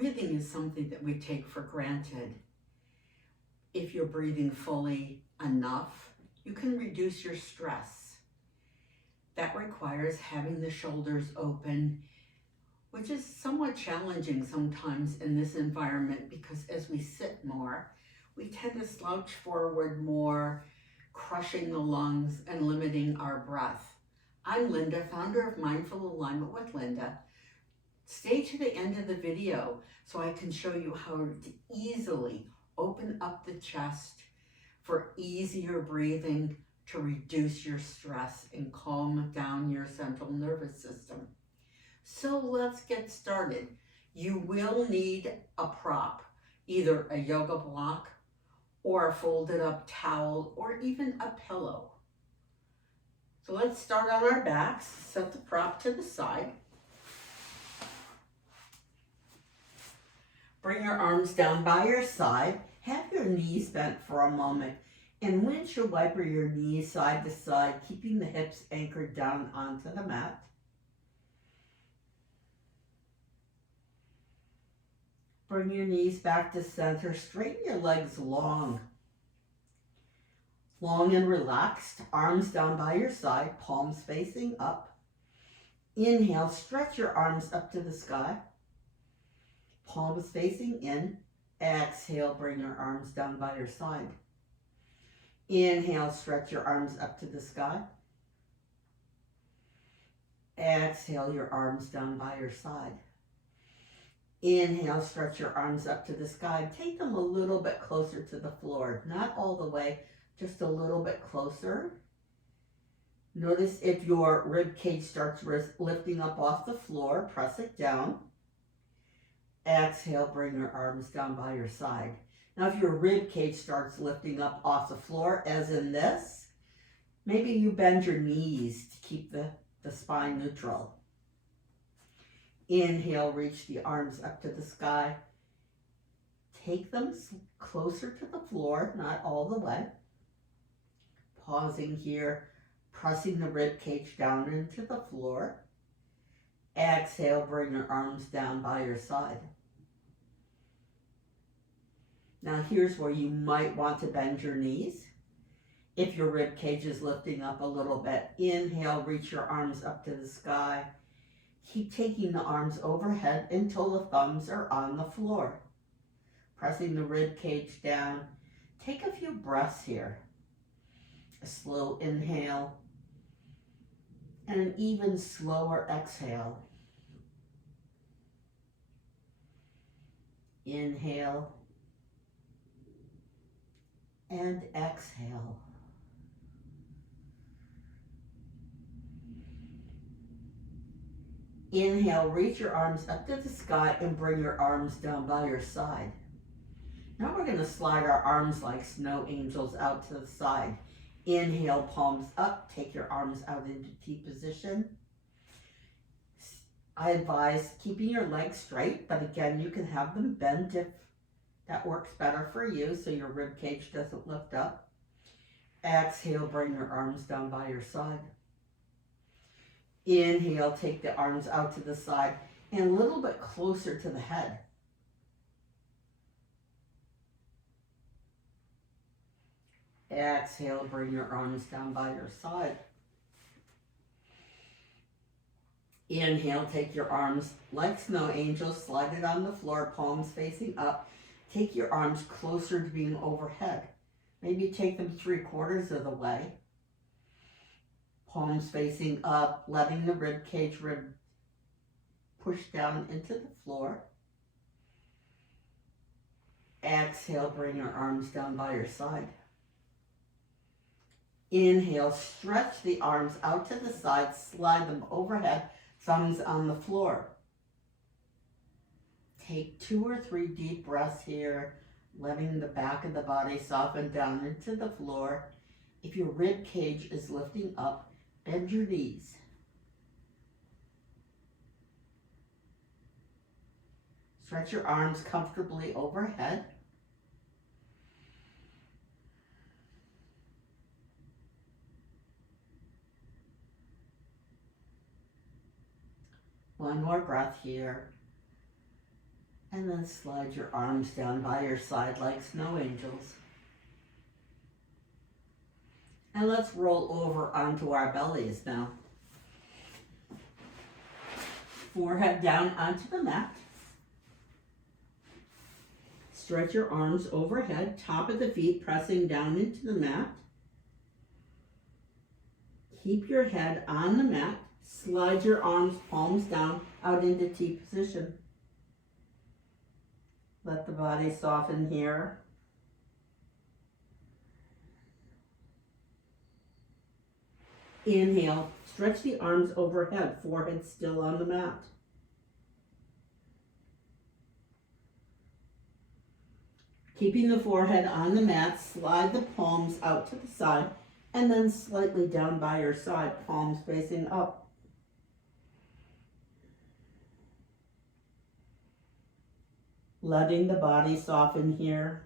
breathing is something that we take for granted. If you're breathing fully enough, you can reduce your stress. That requires having the shoulders open, which is somewhat challenging sometimes in this environment because as we sit more, we tend to slouch forward more, crushing the lungs and limiting our breath. I'm Linda, founder of Mindful Alignment with Linda. Stay to the end of the video so I can show you how to easily open up the chest for easier breathing to reduce your stress and calm down your central nervous system. So let's get started. You will need a prop, either a yoga block or a folded up towel or even a pillow. So let's start on our backs. Set the prop to the side. Bring your arms down by your side. Have your knees bent for a moment and windshield wiper your knees side to side, keeping the hips anchored down onto the mat. Bring your knees back to center. Straighten your legs long. Long and relaxed. Arms down by your side, palms facing up. Inhale, stretch your arms up to the sky. Palms facing in. Exhale, bring your arms down by your side. Inhale, stretch your arms up to the sky. Exhale, your arms down by your side. Inhale, stretch your arms up to the sky. Take them a little bit closer to the floor. Not all the way, just a little bit closer. Notice if your rib cage starts lifting up off the floor, press it down. Exhale, bring your arms down by your side. Now if your rib cage starts lifting up off the floor, as in this, maybe you bend your knees to keep the spine neutral. Inhale, reach the arms up to the sky. Take them closer to the floor, not all the way. Pausing here, pressing the rib cage down into the floor. Exhale, bring your arms down by your side. Now here's where you might want to bend your knees. If your rib cage is lifting up a little bit, inhale, reach your arms up to the sky. Keep taking the arms overhead until the thumbs are on the floor. Pressing the rib cage down. Take a few breaths here. A slow inhale and an even slower exhale. Inhale and exhale. Inhale, reach your arms up to the sky and bring your arms down by your side. Now we're going to slide our arms like snow angels out to the side. Inhale, palms up, take your arms out into T position. I advise keeping your legs straight, but again, you can have them bent if that works better for you so your rib cage doesn't lift up. Exhale, bring your arms down by your side. Inhale, take the arms out to the side and a little bit closer to the head. Exhale, bring your arms down by your side. Inhale, take your arms like snow angels, slide it on the floor, palms facing up. Take your arms closer to being overhead. Maybe take them 3/4 of the way. Palms facing up, letting the rib cage push down into the floor. Exhale, bring your arms down by your side. Inhale, stretch the arms out to the side, slide them overhead, thumbs on the floor. Take 2 or 3 deep breaths here, letting the back of the body soften down into the floor. If your rib cage is lifting up, bend your knees. Stretch your arms comfortably overhead. One more breath here. And then slide your arms down by your side like snow angels. And let's roll over onto our bellies now. Forehead down onto the mat. Stretch your arms overhead, top of the feet pressing down into the mat. Keep your head on the mat. Slide your arms, palms down, out into T position. Let the body soften here. Inhale, stretch the arms overhead, forehead still on the mat. Keeping the forehead on the mat, slide the palms out to the side and then slightly down by your side, palms facing up. Letting the body soften here.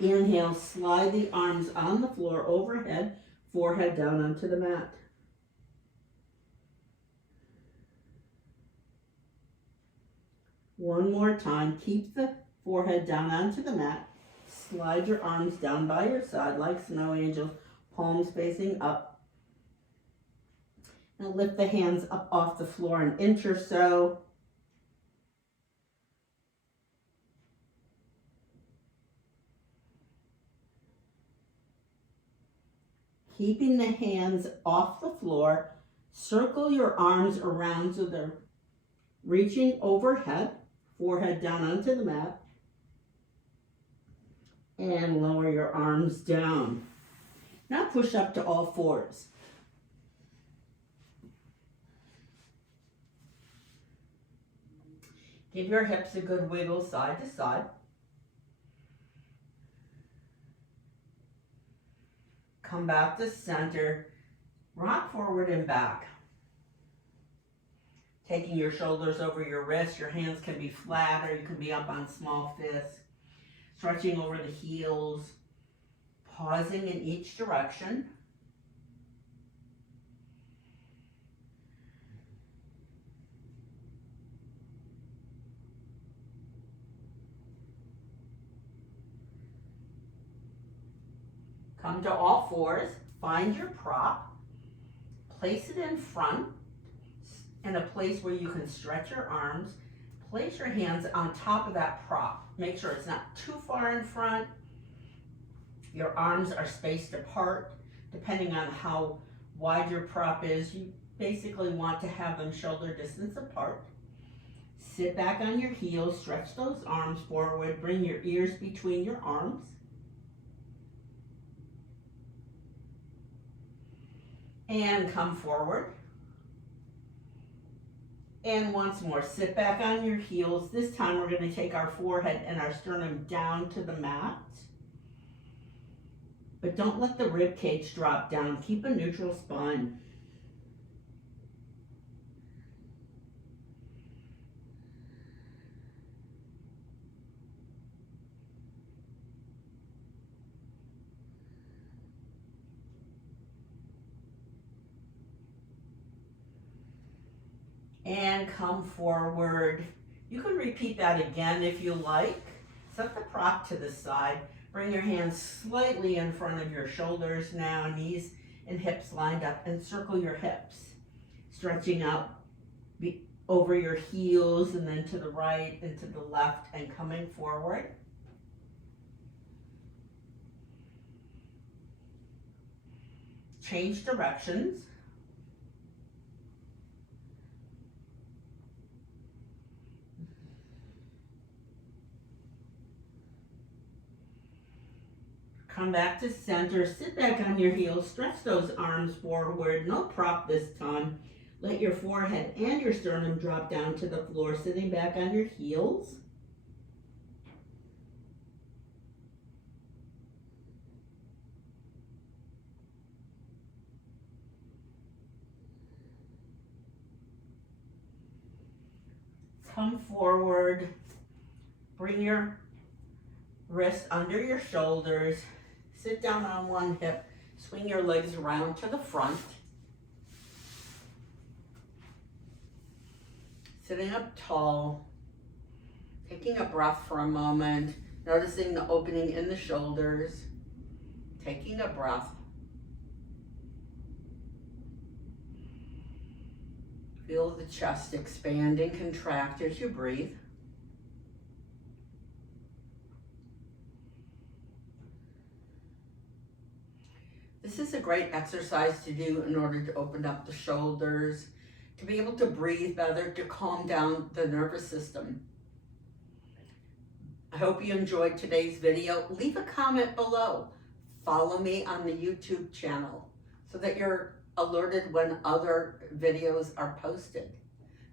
Inhale, slide the arms on the floor overhead, forehead down onto the mat. One more time, keep the forehead down onto the mat. Slide your arms down by your side like snow angels, palms facing up. Now lift the hands up off the floor an inch or so. Keeping the hands off the floor, circle your arms around so they're reaching overhead, forehead down onto the mat, and lower your arms down. Now push up to all fours. Give your hips a good wiggle side to side. Come back to center. Rock forward and back. Taking your shoulders over your wrists. Your hands can be flat or you can be up on small fists. Stretching over the heels. Pausing in each direction. Come to all fours, find your prop, place it in front in a place where you can stretch your arms. Place your hands on top of that prop. Make sure it's not too far in front. Your arms are spaced apart. Depending on how wide your prop is, you basically want to have them shoulder distance apart. Sit back on your heels, stretch those arms forward, bring your ears between your arms. And come forward. And once more, sit back on your heels. This time we're going to take our forehead and our sternum down to the mat. But don't let the rib cage drop down. Keep a neutral spine. And come forward. You can repeat that again if you like. Set the prop to the side. Bring your hands slightly in front of your shoulders now, knees and hips lined up, and circle your hips. Stretching out over your heels and then to the right and to the left and coming forward. Change directions. Come back to center, sit back on your heels, stretch those arms forward, no prop this time. Let your forehead and your sternum drop down to the floor, sitting back on your heels. Come forward, bring your wrist under your shoulders. Sit down on one hip, swing your legs around to the front. Sitting up tall, taking a breath for a moment, noticing the opening in the shoulders, taking a breath. Feel the chest expand and contract as you breathe. This is a great exercise to do in order to open up the shoulders, to be able to breathe better, to calm down the nervous system. I hope you enjoyed today's video. Leave a comment below. Follow me on the YouTube channel so that you're alerted when other videos are posted.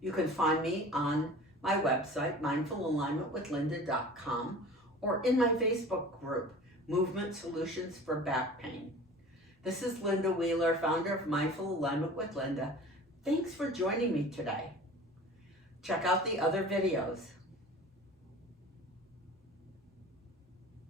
You can find me on my website, mindfulalignmentwithlinda.com, or in my Facebook group, Movement Solutions for Back Pain. This is Linda Wheeler, founder of Mindful Alignment with Linda. Thanks for joining me today. Check out the other videos.